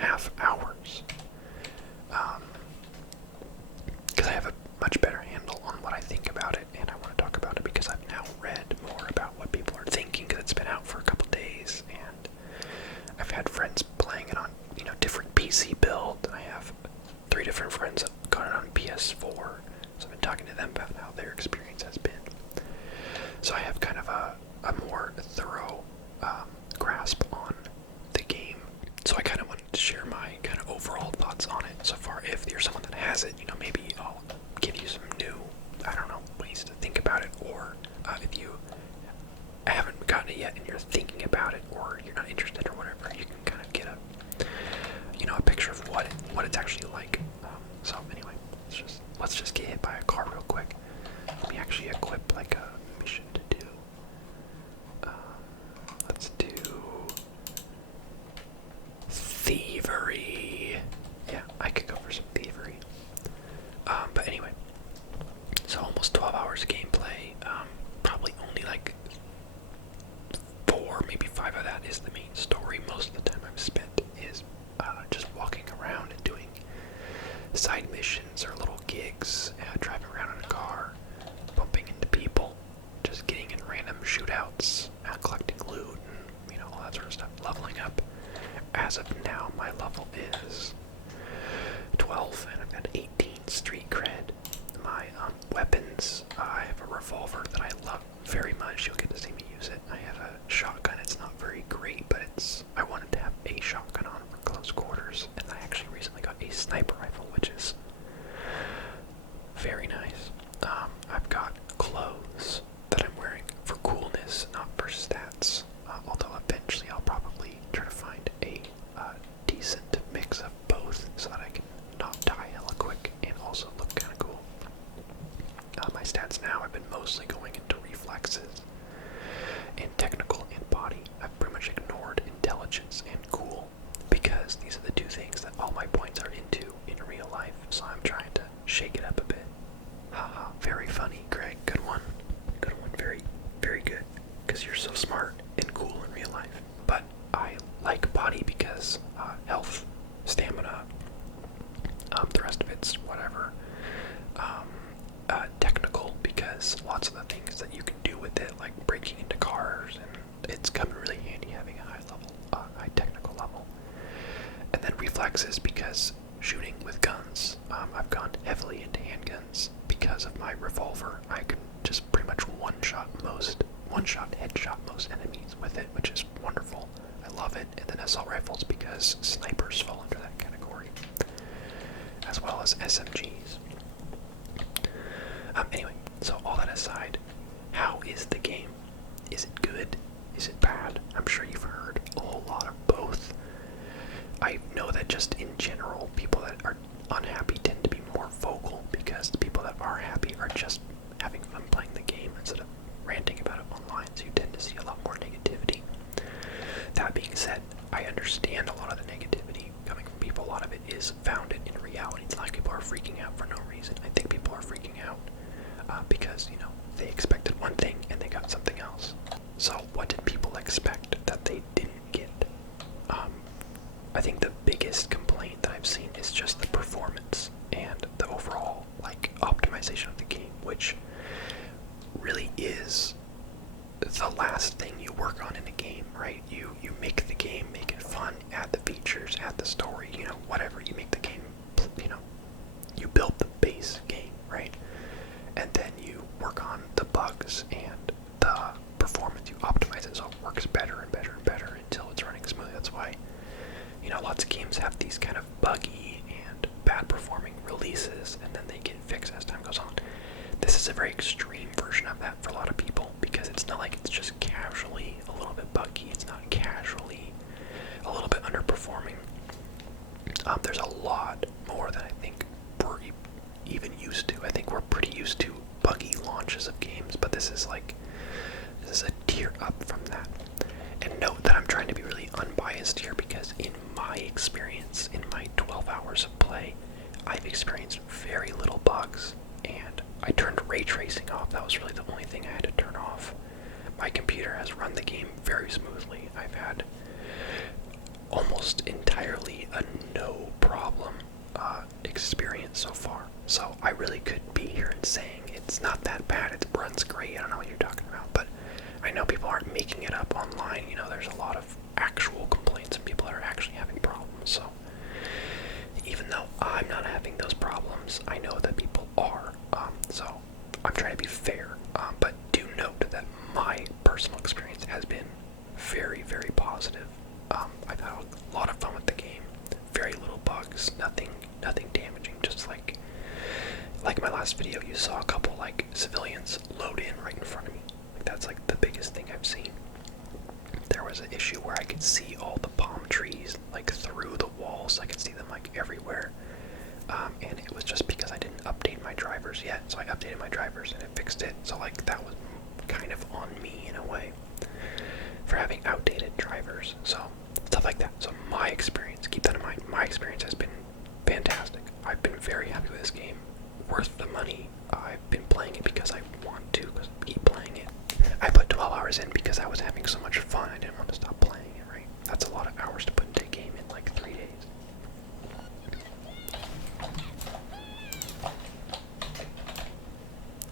2.5 hours. Because I have a much better handle on what I think about it, and I want to talk about it because I've now read more about what people are thinking, because it's been out for a couple days, and I've had friends playing it on, different PC builds. I have 3 different friends that got it on PS4, so I've been talking to them about how their experience has been. So I have kind of a more thorough grasp on the game. So I kind of wanted to share my kind of overall thoughts on it so far. If you're someone that has it, maybe I'll give you some new, ways to think about it. Or if you haven't gotten it yet and you're thinking about it, or you're not interested or whatever, you can kind of get a picture of what it's actually like. So anyway, let's just get hit by a car real quick. Let me actually equip like a mission to do. Let's do thievery. Yeah, I could go for some thievery. But anyway, so almost 12 hours of gameplay. Probably only like 4, maybe 5 of that is the main story. Most of the time I've spent is just walking around and doing side missions or little gigs, driving around in a car, bumping into people, just getting in random shootouts, collecting loot, and all that sort of stuff. Leveling up. As of now, my level is 12, and I've got 18 street cred. My weapons, I have a revolver that I love very much. You'll get to see me use it. I have a shotgun. It's not very great, but I wanted to have a shotgun on for close quarters, and I actually recently got a sniper rifle, which is very nice. I've got clothes that I'm wearing for coolness, not for stats. Although eventually I'll probably try to find a decent mix of both so that I can not die hella quick and also look kind of cool. My stats now, I've been mostly going into reflexes and technical and body. I've pretty much ignored intelligence and cool because these are the 2 things that all my points are into in real life, so I'm trying to shake it up a bit. Haha, very funny, Greg. Good one. Good one. Very, very good. Because you're so smart and cool in real life. But I like body because health, stamina, the rest of it's whatever. Technical because lots of the things that you can do with it, like breaking into cars, and it's come in really handy having a high technical level. And then reflexes because shooting with guns, I've gone heavily into handguns because of my revolver. I can just pretty much one-shot headshot most enemies with it, which is wonderful. I love it. And then assault rifles because snipers fall under that category, as well as SMGs. Anyway, so all that aside, how is the game? Is it good? Is it bad? I'm sure you've heard a whole lot of both. I know that just in general, people that are unhappy tend to be more vocal because the people that are happy are just having fun playing the game instead of ranting about it online, so you tend to see a lot more negativity. That being said, I understand a lot of the negativity coming from people. A lot of it is founded in reality. It's like people are freaking out for no reason. I think people are freaking out because, they expected one thing and they got something else. So what did people expect that they didn't get? I think the biggest complaint that I've seen is just the performance and the overall, optimization of the game, which really is the last thing you work on in a game, right? You make the game, make it fun, add the features, add the story, whatever. You make the game, you build the base game, right? And then you work on the bugs and the performance. You optimize it so it works better and better and better until it's running smooth. That's why, lots of games have these kind of buggy and bad performing releases, and then they get fixed as time goes on. This is a very extreme version of that for a lot of people because it's not like it's just casually a little bit buggy. It's not casually a little bit underperforming. There's a lot more than I think we're even used to. I think we're pretty used to buggy launches of games, but this is a tier up from that. And note that I'm trying to be really unbiased here because in my experience, in my 12 hours of play, I've experienced very little bugs, and I turned ray tracing off. That was really the only thing I had to turn off. My computer has run the game very smoothly. I've had almost almost entirely a no problem experience so far. So I really could be here and saying it's not that bad, it runs great, I don't know what you're talking about, but I know people aren't making it up online. You know, there's a lot of actual complaints and people that are actually having problems. So even though I'm not having those problems, I know that people are. So I'm trying to be fair, but do note that my personal experience has been very, very positive. I've had a lot of fun with the game. Very little bugs, nothing damaging. Just like my last video, you saw a couple like civilians load in right in front of me. That's like the biggest thing I've seen. There was an issue where I could see all the palm trees like through the walls. I could see them like everywhere. And it was just because I didn't update my drivers yet. So I updated my drivers and it fixed it. So like that was kind of on me in a way for having outdated drivers. So stuff like that. So my experience, keep that in mind. My experience has been fantastic. I've been very happy with this game. Worth the money. I've been playing it because I want to, because I keep playing it. I put 12 hours in because I was having so much fun. I didn't want to stop playing it, right? That's a lot of hours to put into a game in like 3 days.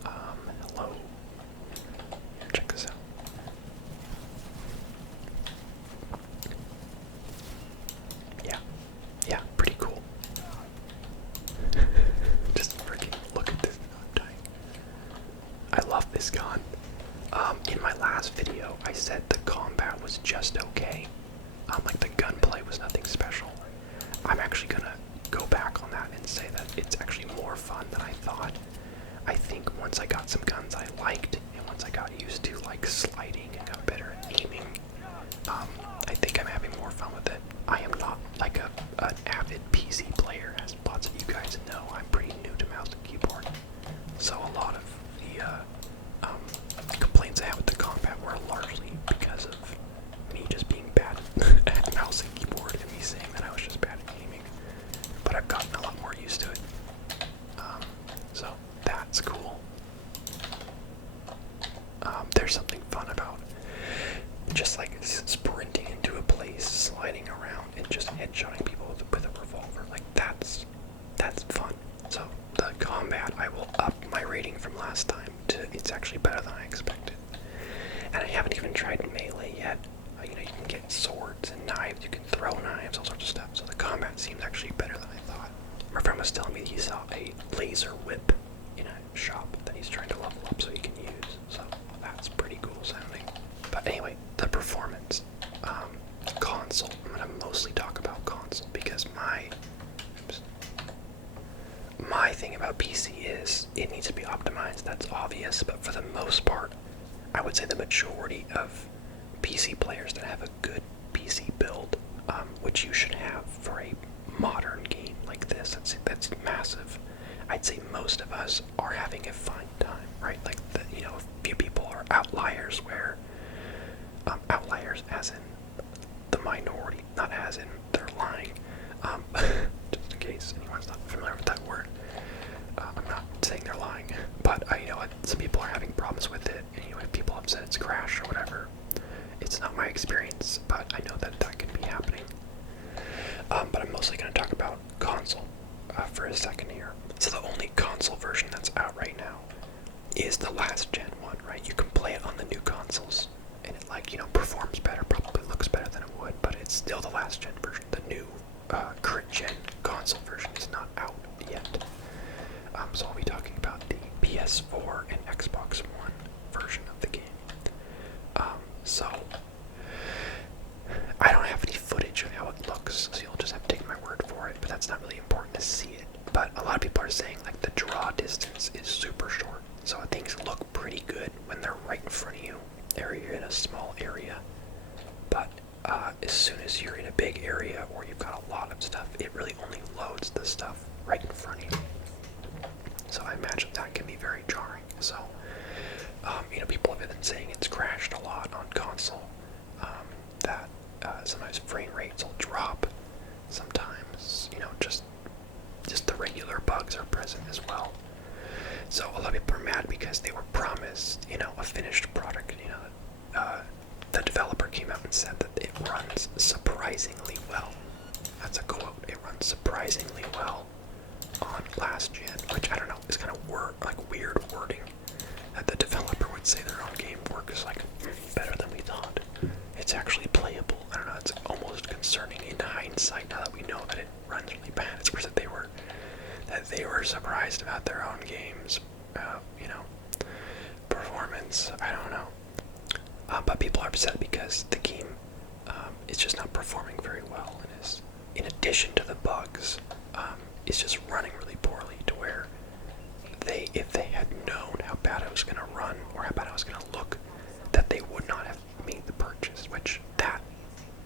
Hello. Here, check this out. Yeah, pretty cool. Just freaking look at this. I'm dying. I love this gun. In my last video, I said the combat was just okay. Like the gunplay was nothing special. I'm actually gonna go back on that and say that it's actually more fun than I thought. I think once I got some guns I liked, and once I got used to like sliding and got better at aiming, I think I'm having more fun with it. I am not like an avid PC player, as lots of you guys know. I'm pretty new to mouse and keyboard, so a lot of the complaints I had with the combat were largely because of me just being bad at mouse and keyboard and me saying that I was just bad at aiming. But I've gotten a lot more used to it. So that's cool. There's something fun about just like sprinting into a place, sliding around, and just headshotting people with a revolver. Like that's fun. So the combat, I will up my rating from last time to it's actually better than I expected. And I haven't even tried melee yet. You know, you can get swords and knives, you can throw knives, all sorts of stuff. So the combat seems actually better than I thought. My friend was telling me he saw a laser whip in a shop that he's trying to level up so he can use. So that's pretty cool sounding. But anyway, the performance. Console. I'm going to mostly talk about console because my thing about PC is it needs to be optimized. That's obvious, but for the most part, I would say the majority of PC players that have a good PC build, which you should have for a modern game like this, that's massive. I'd say most of us are having a fine time, right? Like, a few people are outliers where, outliers as in the minority, not as in they're lying, just in case anyone's not familiar with that word. I'm not saying they're lying, but some people are having problems with it, and if people have said it's crashed or whatever, it's not my experience, but I know that that can be happening. But I'm mostly going to talk about console for a second here. So the only console version that's out right now is the last gen one, right? You can play it on the new consoles, and it performs better, probably looks better than it would, but it's still the last gen version. The new current gen console version is not out yet. So I'll be talking about the PS4 and Xbox One version of the game. So I don't have any footage of how it looks, so you'll just have to take my word for it, but that's not really important to see it. But a lot of people are saying like the draw distance is super short, so things look pretty good when they're right in front of you, or you're in a small area. But as soon as you're in a big area or you've got a lot of stuff, it really only loads the stuff right in front of you. So I imagine that can be very jarring. So, people have been saying it's crashed a lot on console, that sometimes frame rates will drop, sometimes, just the regular bugs are present as well. So a lot of people are mad because they were promised, a finished product. The developer came out and said that it runs surprisingly well. that's a quote. It runs surprisingly well on last gen, which I don't know, is kind of weird wording that the developer would say their own game works like better than we thought. It's actually playable. I don't know, it's almost concerning in hindsight now that we know that it runs really bad. It's worse that they were surprised about their own game's performance. I don't know. But people are upset because the game is just not performing very well, and is, in addition to the bugs, is just running really poorly to where if they had known how bad it was going to run or how bad it was going to look, that they would not have made the purchase, which that,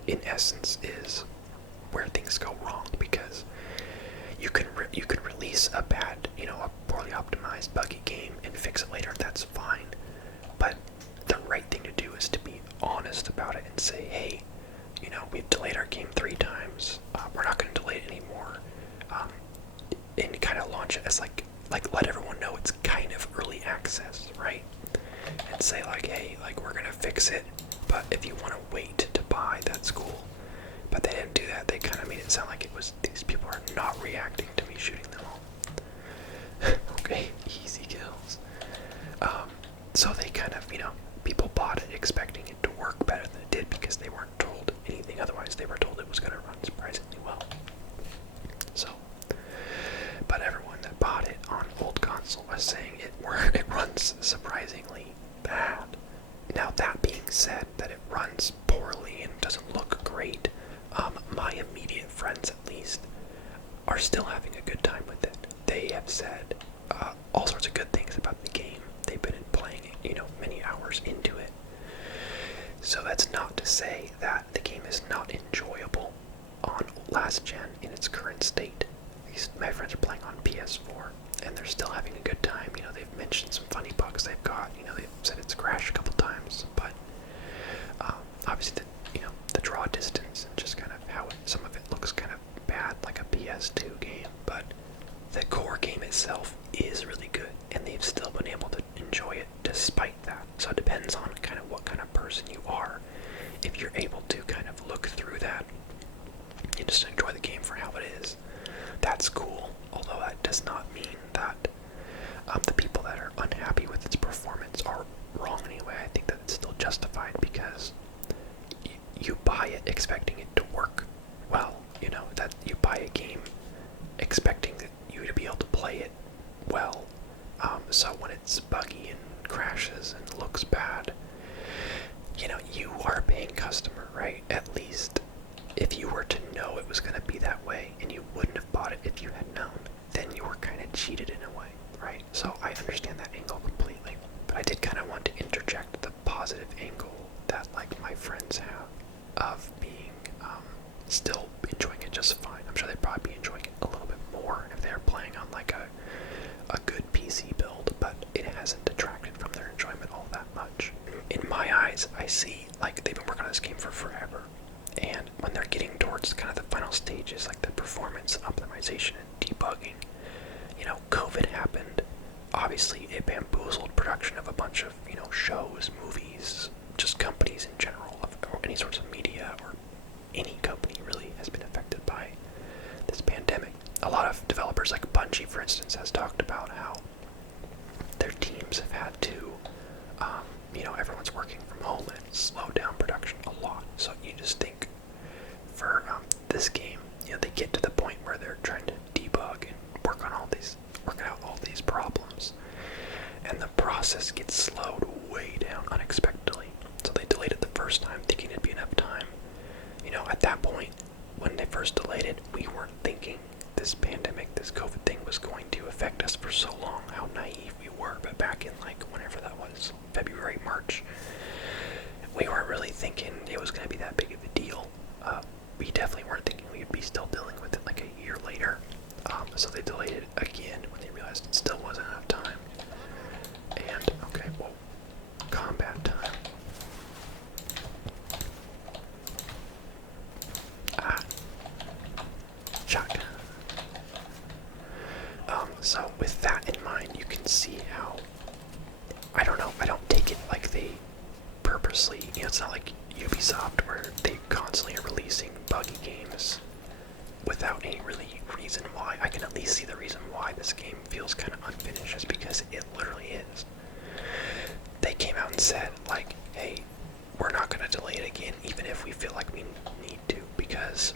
in essence, is where things go wrong, because you can release a bad, a poorly optimized, buggy game and fix it later. That's fine, but the right thing to do is to be honest about it and say, hey, we've delayed our game 3 times. We're not going to delay it anymore, and kind of launch it as like let everyone know it's kind of early access, right? And say like, hey, we're gonna fix it, but if you want to wait to buy, that's cool. But they didn't do that. They kind of made it sound like it was these people are not reacting to me shooting them all. Okay, easy kills. So they kind of, people bought it expecting it to work better than it did because they weren't told anything otherwise. They were told it was going to run surprisingly well. So, but everyone that bought it on old console was saying it runs surprisingly bad. Now that being said, that it runs poorly and doesn't look great, my immediate friends at least are still having a good time with it. They have said all sorts of good things about the game. They've been playing it, many hours into it. So that's not to say that the game is not enjoyable on last gen in its current state. My friends are playing on PS4 and they're still having a good time. They've mentioned some funny bugs they've got. They've said it's crashed a couple times, but obviously the draw distance and just kind of how some of it looks kind of bad, like a PS2 game, but the core game itself is really good, and they've still been able to enjoy it despite that. So it depends on kind of what kind of person you are. If you're able to kind of look through that and just enjoy the game for how it is, that's cool. Although that does not mean that the people that are unhappy with its performance are wrong anyway. I think that it's still justified because you buy it expecting it to work well. That you buy a game expecting that you to be able to play it well. So when it's buggy and crashes and looks bad, you are a paying customer, right? At least if you were to know it was going to be that way and you wouldn't have bought it if you had known, then you were kind of cheated in a way, right? So I understand that angle completely, but I did kind of want to interject the positive angle that my friends have of being still enjoying it just fine. I'm sure they'd probably be enjoying it a little bit more if they're playing on a good PC build, but it hasn't detracted from their enjoyment all that much. In my eyes, I see they've been working on this game for forever, and when they're getting towards kind of the final stages, like the performance optimization and debugging, COVID happened. Obviously, it bamboozled production of a bunch of shows, movies, just companies in general, or any sorts of media, or any company really has been affected by this pandemic. A lot of developers, like Bungie, for instance, has talked about how their teams have had to, everyone's working from home and it's slowed down production a lot. So you just think for this game, they get to the point where they're trying to debug and work out all these problems, and the process gets slowed way down unexpectedly. So they delayed it the first time, thinking it'd be enough time. At that point, when they first delayed it, we weren't thinking this pandemic, this COVID thing was going to affect us for so long, how naive we were. But back in whenever that was, February, March, we weren't really thinking it was going to be that big of a deal. We definitely weren't thinking we would be still dealing with it a year later. So they delayed it again when they realized it still wasn't enough time. And, okay, well, combat time. Shotgun. So with that in mind, you can see how, I don't know, I don't take it like they purposely, it's not like Ubisoft where they constantly are releasing buggy games without any really reason why. I can at least see the reason why this game feels kind of unfinished is because it literally is. They came out and said, like, hey, we're not going to delay it again, even if we feel like we need to, because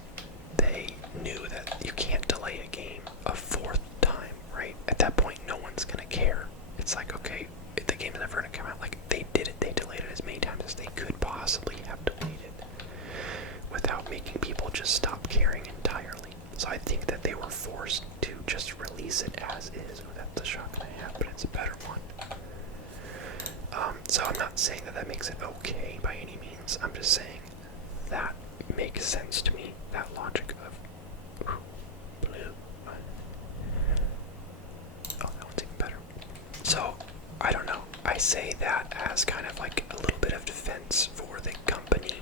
they knew that you can't delay a game a fourth time, right? At that point, no one's going to care. It's like, okay, if the game is never going to come out, like, they did it, they delayed it as many times as they could possibly have delayed it without making people just stop caring entirely. So I think that they were forced to just release it as is. That's a shock and a half, but it's a better one. So I'm not saying that that makes it okay by any means. I'm just saying that makes sense to me. That logic of blue. Oh, that one's even better. So I don't know. I say that as kind of like a little bit of defense for the company,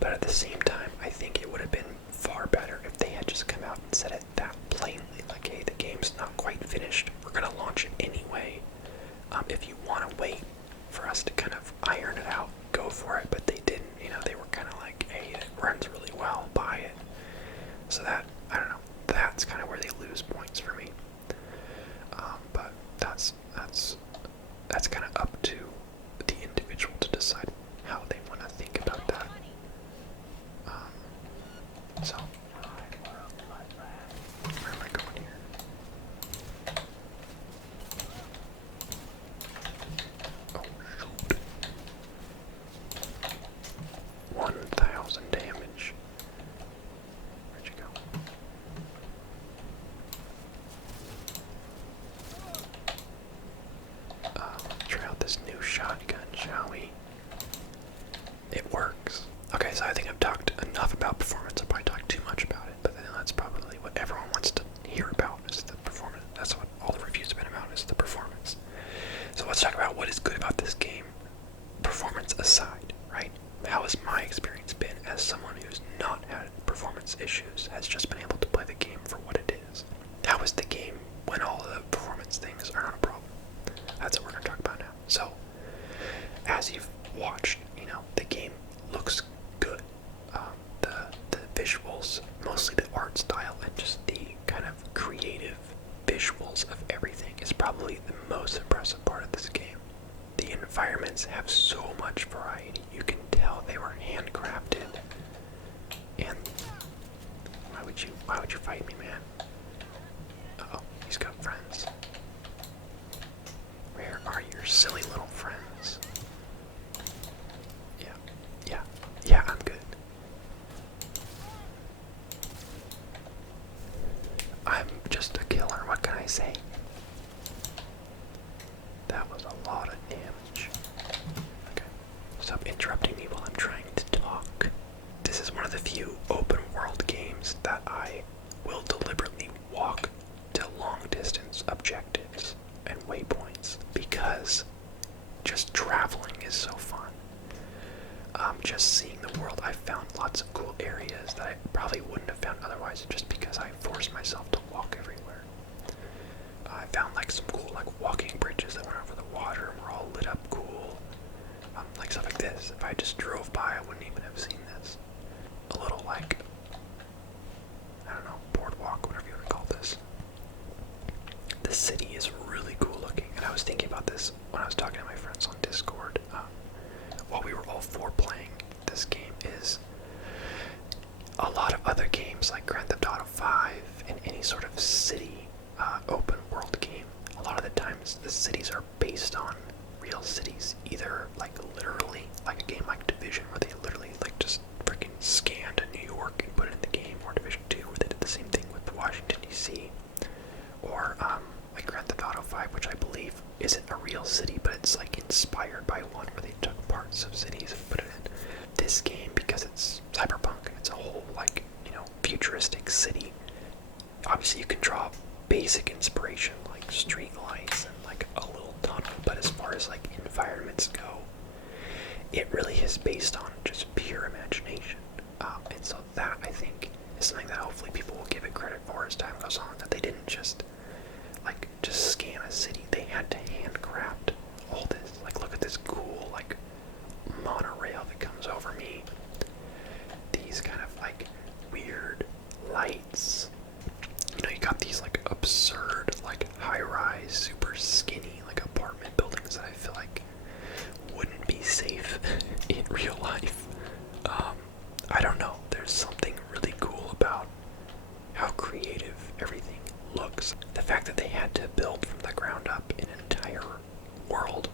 but at the same time, I think it would have been far better if they had just come out and said it that plainly. Like, hey, the game's not quite finished. We're gonna launch it anyway. If you want to wait for us to kind of iron it out, go for it. But they didn't. You know, they were kind of like, hey, it runs really well, buy it. So that, I don't know. That's kind of where they lose points for me. But that's kind of up to the individual to decide how they want to think about that. So, where am I going here? Oh, shoot. 1,000 damage. Where'd you go? Try out this new shotgun, shall we? It works. Okay, so I think I've talked enough about performance. I probably talked too much about it, but then that's probably what everyone wants to hear about is the performance. That's what all the reviews have been about, is the performance. So let's talk about what is good about this game. Performance aside, right? How has my experience been as someone who's not had performance issues, has just been able to play the game for what it is? How is the game when all the performance things are not a problem? That's what we're going to talk about now. So, as you've watched, you know, the game looks good. The visuals, mostly the art style, and just the kind of creative visuals of everything is probably the most impressive part of this game. The environments have so much variety. You can tell they were handcrafted. And why would you fight me, man? Uh-oh, he's got friends. Where are your silly little friends? Yeah, I'm good. I'm just a killer, what can I say? That was a lot of damage. Okay, stop interrupting me while I'm trying to talk. This is one of the few open world games that I will deliberately walk to long distance objectives and waypoints because just traveling is so fun. Just seeing the world, I found lots of cool areas that I probably wouldn't have found otherwise just because I forced myself to walk everywhere. I found like some cool like walking bridges that went over the water and were all lit up cool. Like stuff like this. If I just drove by, I wouldn't even have seen this. A little like, I don't know, boardwalk, whatever you would call this. The city is really cool looking, and I was thinking about this when I was talking to my friends on Discord. While we were all four playing this game, is a lot of other games like Grand Theft Auto 5 and any sort of city open world game. A lot of the times the cities are based on real cities, either like literally, like a game like Division where they literally like just freaking scanned New York and put it in the game, or Division 2 where they did the same thing with Washington DC, or like Grand Theft Auto 5, which I believe isn't a real city, but it's like inspired by one where they took parts of cities and put it in. This game, because it's Cyberpunk, it's a whole like, you know, futuristic city. Obviously you can draw basic inspiration like street lights and like a little tunnel, but as far as like environments go, it really is based on just pure imagination. And so that, I think, is something that hopefully people will give it credit for as time goes on, that they didn't just scan a city. They had to handcraft all this. Like, look at this cool like monorail that comes over me. These kind of like weird lights had to build from the ground up an entire world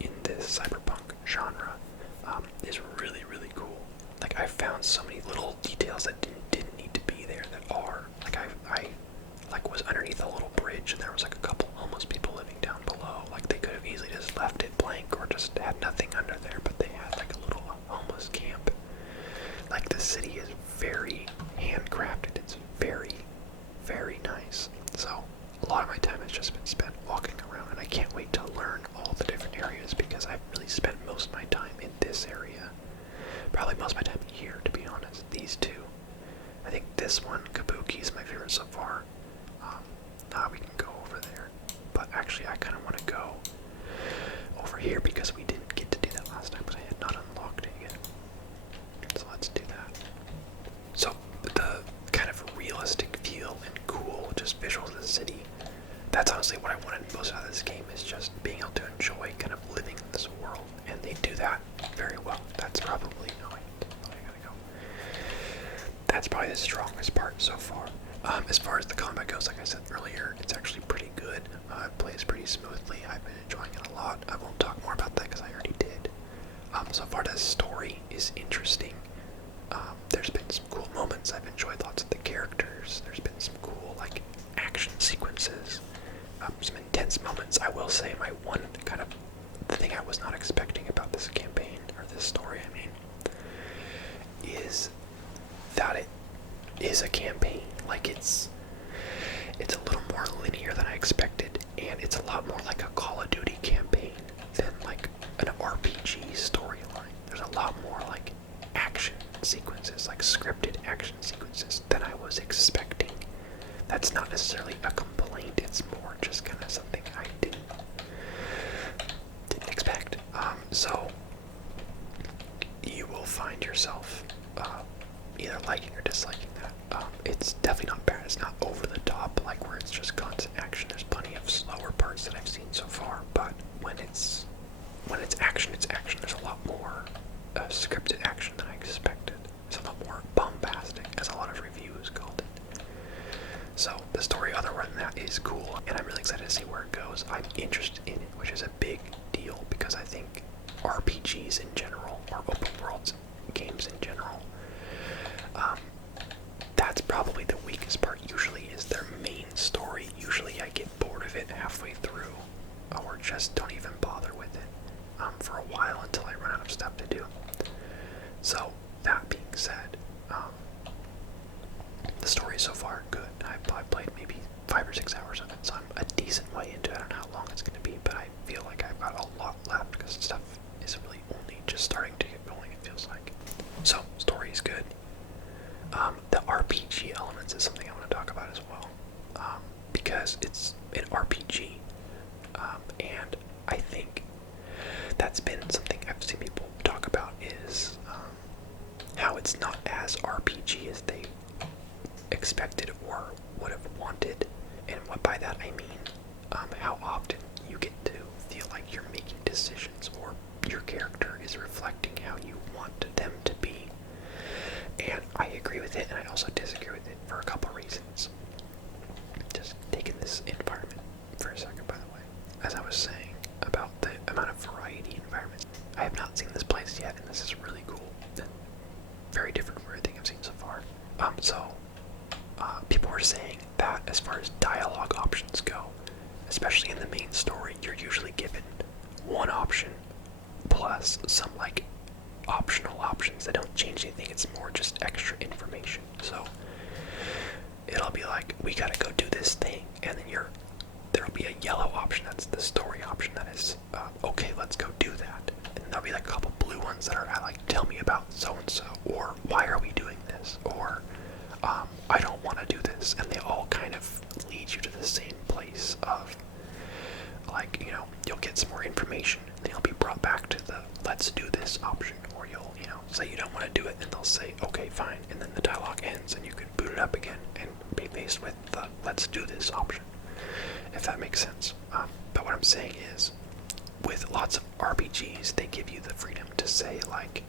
in this cyberpunk genre is really, really cool. Like, I found so many little details that didn't need to be there that are. Like, I like was underneath a little bridge and there was like a couple homeless people living down below. Like, they could have easily just left it blank or just had nothing under there, but they had like a little homeless camp. Like, the city is very handcrafted. It's very, very nice. So a lot of my time has just been spent walking around, and I can't wait to learn all the different areas because I've really spent most of my time in this area. Probably most of my time here, to be honest. These two. I think this one, Kabuki, is my favorite so far. We can go over there. But actually, I kind of want to go over here because we didn't get to do that last time because I had not unlocked it yet. So let's do that. So the kind of realistic feel and cool, just visuals of the city. That's honestly what I wanted most out of this game, is just being able to enjoy kind of living in this world, and they do that very well. That's probably that's probably the strongest part so far. As far as the combat goes, like I said earlier, it's actually pretty good. It plays pretty smoothly. I've been enjoying it a lot. I won't talk more about that because I already did. So far, the story is interesting. There's been some cool moments. I've enjoyed lots of the characters. There's been some cool, like, action sequences. Some intense moments. I will say my one kind of thing I was not expecting about this campaign, or this story, I mean, is that it is a campaign. Like, it's a little more linear than I expected, and it's a lot more like a Call of Duty campaign than like an RPG storyline. There's a lot more like action sequences, like scripted action sequences than I was expecting. That's not necessarily a complaint, it's more just kind of something I didn't expect. So you will find yourself either liking or disliking that. It's definitely not bad. It's not over the top, like where it's just constant action. There's plenty of slower parts that I've seen so far, but when it's action, it's action. There's a lot more scripted action than I expected. It's a lot more bombastic, as a lot of reviews called it. So the story, other than that, is cool, and I'm really excited to see where it goes. I'm interested in it, which is a big deal because I think RPGs in general, or open world games in general, that's probably the weakest part. Usually is their main story. Usually I get bored of it halfway through, or just don't even bother with it for a while until I run out of stuff to do. So that being said, the story is so far good. I've played maybe 5 or 6 hours of it, so I'm a decent way into it. I don't know how long it's going to be, but I feel like I've got a lot left because stuff is really only just starting to get going, it feels like. So, story is good. The RPG elements is something I want to talk about as well, because it's an RPG, and I think that's been something I've seen people talk about, is how it's not as RPG as they expected or would have wanted. And what by that I mean, how often you get to feel like you're making decisions, or your character is reflecting how you want them to be. And I agree with it, and I also disagree with it for a couple reasons. Just taking this environment for a second, by the way. As I was saying about the amount of variety in environments, I have not seen this place yet, and this is really cool. And very different from everything I've seen so far. People were saying that as far as dialogue options go, especially in the main story, you're usually given one option plus some, like, optional options that don't change anything. It's more just extra information. So it'll be like, we gotta go do this thing, and then there'll be a yellow option, that's the story option, that is okay, let's go do that. And there'll be like a couple blue ones that are like, tell me about so and so, or why are we doing this, or I don't want to do this. And they all kind of lead you to the same place of, like, you know, you'll get some more information, and then you'll be brought back to the let's do this option, or you'll, you know, say you don't want to do it, and they'll say okay, fine, and then the dialogue ends, and you can boot it up again and be faced with the let's do this option, if that makes sense. But what I'm saying is, with lots of RPGs, they give you the freedom to say, like,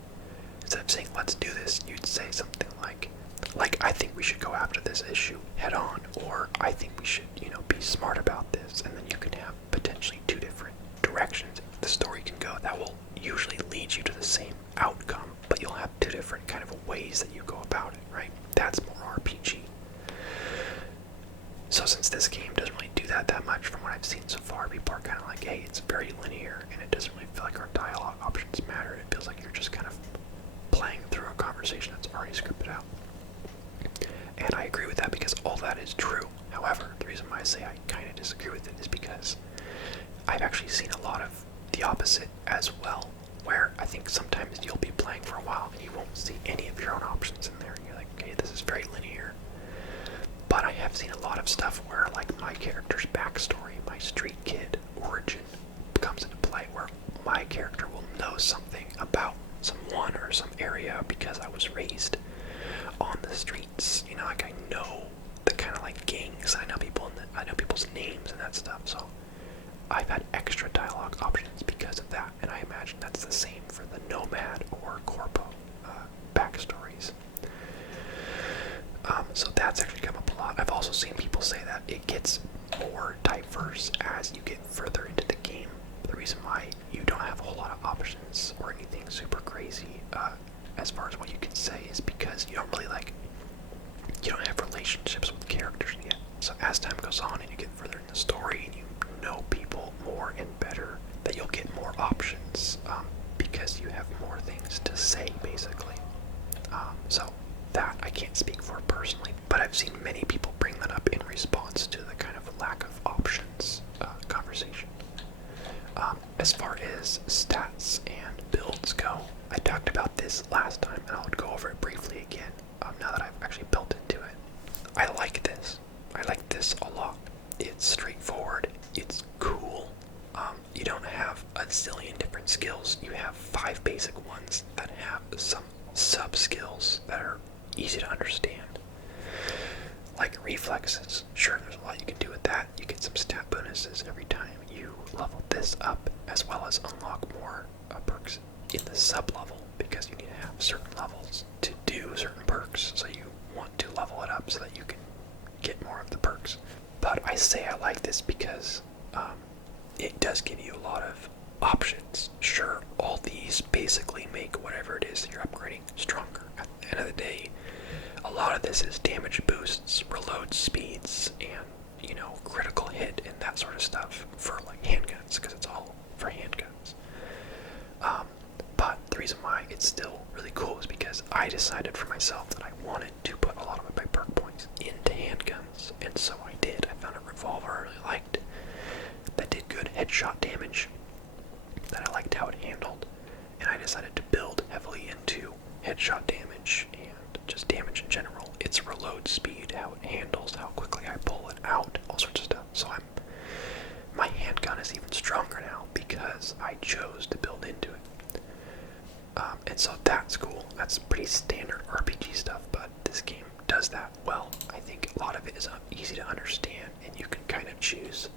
instead of saying let's do this, you'd say something like, Like, I think we should go after this issue head on, or I think we should, be smart about this, and then you can have potentially two different directions the story can go that will usually lead you to the same outcome, but you'll have two different kind of ways that you go about it, right? That's more RPG. So since this game doesn't really do that much from what I've seen so far, people are kind of like, hey, it's very linear, and it doesn't really feel like our dialogue options matter. It feels like you're just kind of playing through a conversation that's already scripted out. And I agree with that because all that is true. However, the reason why I say I kind of disagree with it is because I've actually seen a lot of the opposite as well, where I think sometimes you'll be playing for a while and you won't see any of your own options in there. And you're like, okay, this is very linear. But I have seen a lot of stuff where, like, my character's backstory, my street kid origin comes into play, where my character will know something about someone or some area because I was raised on the streets. Like, I know the kind of like gangs. I know people's names and that stuff. So I've had extra dialogue options because of that, and I imagine that's the same for the Nomad or Corpo backstories. So that's actually come up a lot. I've also seen people say that it gets more diverse as you get further into the game. The reason why you don't have a whole lot of options or anything super crazy as far as what you can say is because you don't have relationships with characters yet. So as time goes on and you get further in the story and you know people more and better, that you'll get more options because you have more things to say, basically. So that I can't speak for personally, but I've seen many people bring that up in response to the kind of lack of options conversation. As far as stats and builds go, I talked about this last time, and I'll go over it briefly again now that I've actually built into it. I like this. I like this a lot. It's straightforward. It's cool. You don't have a zillion different skills. You have 5 basic ones that have some sub-skills that are easy to understand. Like reflexes. Sure, there's a lot you can do with that. You get some stat bonuses every time you level this up, as well as unlock more perks in the sub-level, because you need to have certain levels to do certain perks, so you want to level it up so that you can get more of the perks. But I say I like this because it does give you a lot of options. Sure, all these basically make whatever it is that you're upgrading stronger. At the end of the day, a lot of this is damage boosts, reload speeds, and critical hit and that sort of stuff for like handguns, because it's all for handguns. But the reason why it's still really cool is because I decided for myself that I wanted to put a lot of my perk points into handguns, and so I did. I found a revolver I really liked that did good headshot damage, that I liked how it handled, and I decided to build heavily into headshot damage and just damage in general. Its reload speed, how it handles, how quickly I pull it out, all sorts of stuff. So my handgun is even stronger now because I chose to build into it. And so that's cool. That's pretty standard RPG stuff, but this game does that well. I think a lot of it is easy to understand, and you can kind of choose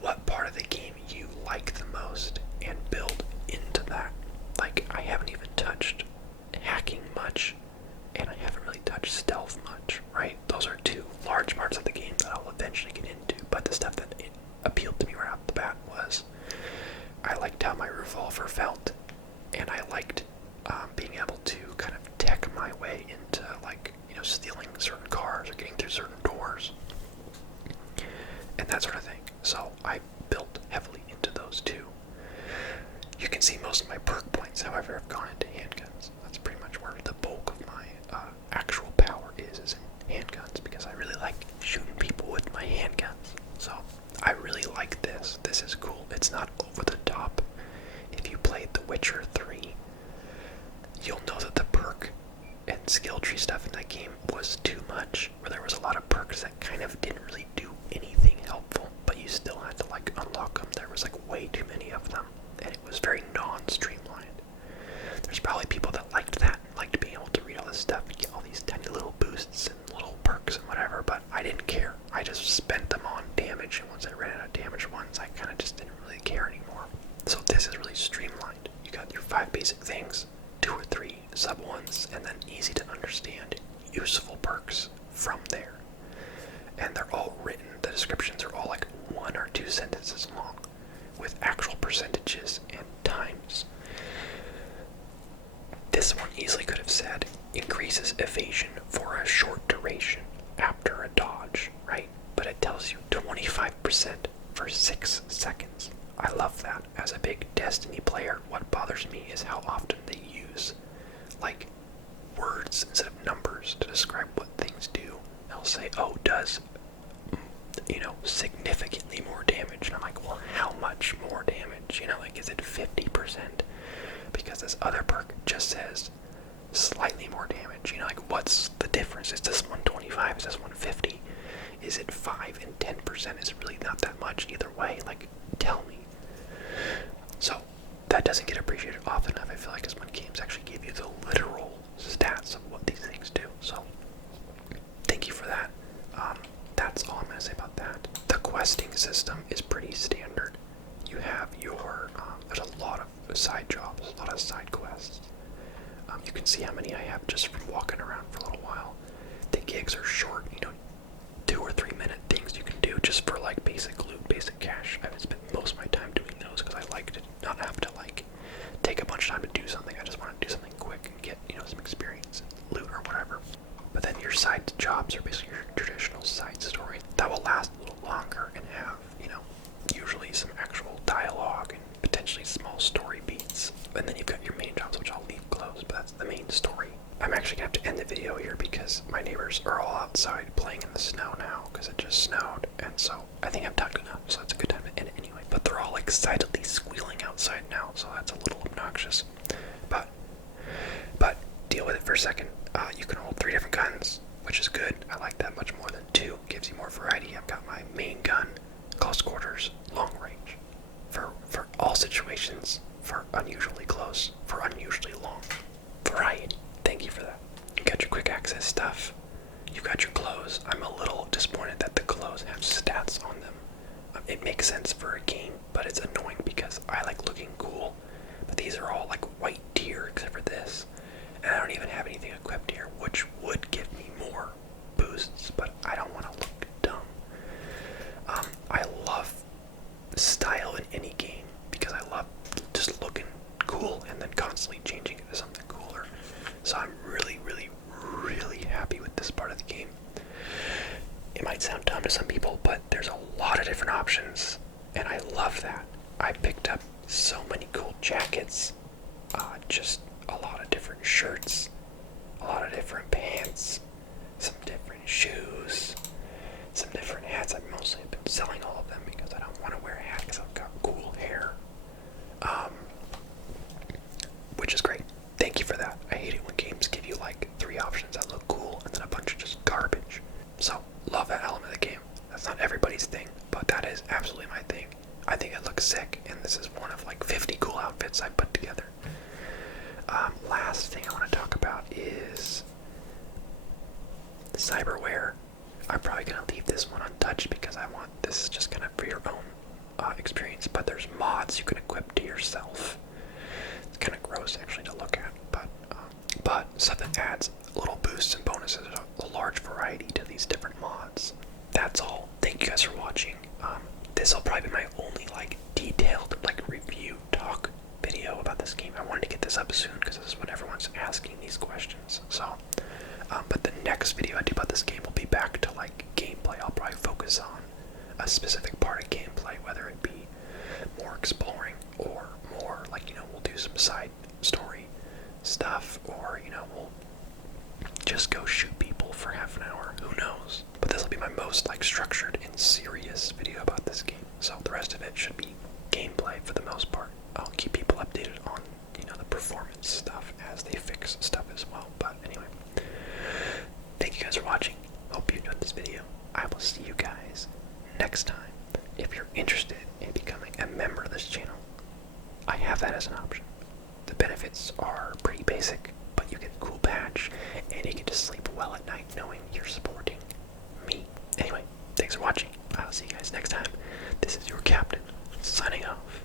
what part of the game you like the most and build into that. Like, I haven't even touched hacking much, and I haven't really touched stealth much, right? Those are 2 large parts of the game that I'll eventually get into, but the stuff that appealed to me right off the bat was I liked how my revolver felt, and I liked being able to kind of tech my way into, like, stealing certain cars or getting through certain doors and that sort of thing. So I built heavily into those 2. You can see most of my perk points, however, have gone into handguns. That's pretty much where the bulk of my actual power is in handguns, because I really like shooting people with my handguns. So I really like this. This is cool. It's not over the top. If you played The Witcher 3, you'll know that the perk and skill tree stuff in that game was too much, where there was a lot of perks that kind of didn't really do anything helpful, but you still had to like unlock them. There was like way too many of them, and it was very non-streamlined. There's works from there. And they're all written, the descriptions are all like 1 or 2 sentences long, with actual percentages and times. This one easily could have said, increases evasion for a short duration after a dodge, right? But it tells you 25% for 6 seconds. I love that. As a big Destiny player, what bothers me is how often they use, like, words instead of numbers to describe what things do. They'll say, oh, does, significantly more damage. And I'm like, well, how much more damage? Like, is it 50%? Because this other perk just says slightly more damage. Like, what's the difference? Is this 125? Is this 150? Is it 5 and 10%? Is it really not that much either way? Like, tell me. So, that doesn't get appreciated often enough, I feel like, is when games actually give you the literal stats of what these things do. So, thank you for that. That's all I'm going to say about that. The questing system is pretty standard. You have there's a lot of side jobs, a lot of side quests. You can see how many I have just from walking around for a little while. The gigs are short, 2 or 3 minute things you can do just for like basic loot, basic cash. I would spend most of my time doing those because I like to not have to like take a bunch of time to do something. I just want to do something quick and get, some experience, loot or whatever. But then your side jobs are basically your traditional side story that will last a little longer and have, usually some actual dialogue and potentially small story beats. And then you've got your main jobs, which I'll leave closed, but that's the main story. I'm actually going to have to end the video here because my neighbors are all outside playing in the snow now because it just snowed. And so I think I've talked enough, so it's a good time to end it anyway. But they're all excitedly squealing outside now, so that's a little obnoxious. But deal with it for a second. You can hold 3 different guns, which is good. I like that much more than 2. Gives you more variety. I've got my main gun, close quarters, long range. For all situations, for unusually close, for unusually long. Variety. Thank you for that. You got your quick access stuff. You got your clothes. I'm a little disappointed that the clothes have stats on them. It makes sense for a game, but it's annoying because I like looking cool. But these are all like white tier except for this. And I don't even have anything equipped here, which would give me more boosts, but I don't want to look dumb. I love style in any game because I love just looking cool and then constantly changing it to something cooler. So I'm really, really, really happy with this part of the game. It might sound dumb to some people, but there's a lot of different options, and I love that. I picked up so many cool jackets, just a lot of different shirts, a lot of different pants, some different shoes, some different hats. I've mostly been selling all of them because I don't want to wear a hat because I've got cool hair, which is great. Thank you for that. I hate it when games give you like 3 options that look cool and then a bunch of just garbage. So, love that element of the game. That's not everybody's thing, but that is absolutely my thing. I think it looks sick, and this is one of like 50 cool outfits I put together. Last thing I want to talk about is Cyberware. I'm probably going to leave this one untouched because I want this just kind of for your own experience, but there's mods you can equip to yourself. It's kind of gross actually to look at, but stuff that adds little boosts and bonuses, a large variety to these different mods. That's all. Thank you guys for watching. This will probably be my only like detailed like review talk video about this game. I wanted to get this up soon because this is when everyone's asking these questions. So, but the next video I do about this game will be back to like gameplay. I'll probably focus on a specific part of gameplay, whether it be more exploring or more like, we'll do some side story stuff, or, we'll just go shoot people for half an hour. Who knows? But this will be my most like structured and serious video about this game. So the rest of it should be gameplay for the most part. I'll keep people updated on, the performance stuff as they fix stuff as well. But anyway, thank you guys for watching. Hope you enjoyed this video. I will see you guys next time. If you're interested in becoming a member of this channel, I have that as an option. The benefits are pretty basic, but you get a cool badge, and you get to sleep well at night knowing you're supporting me. Anyway, thanks for watching. I'll see you guys next time. This is your captain, signing off.